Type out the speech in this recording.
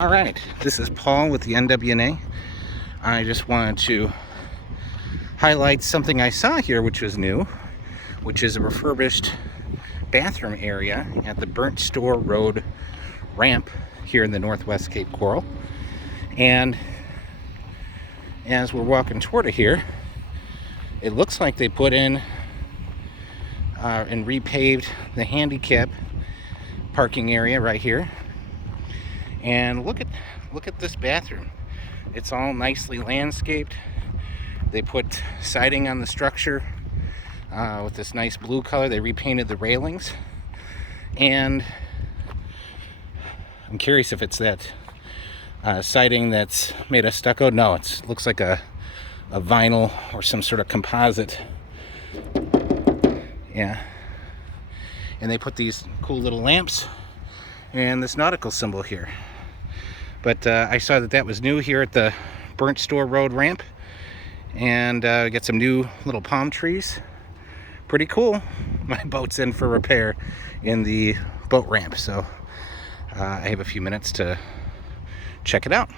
All right, this is Paul with the NWNA. I just wanted to highlight something I saw here, which was new, which is a refurbished bathroom area at the Burnt Store Road ramp here in the Northwest Cape Coral. And as we're walking toward it here, it looks like they put in and repaved the handicap parking area right here. And look at this bathroom. It's all nicely landscaped. They put siding on the structure with this nice blue color. They repainted the railings, and I'm curious if it's that siding that's made of stucco. No, it looks like a vinyl or some sort of composite. Yeah. And they put these cool little lamps and this nautical symbol here. But I saw that was new here at the Burnt Store Road ramp, and we got some new little palm trees. Pretty cool. My boat's in for repair in the boat ramp, so I have a few minutes to check it out.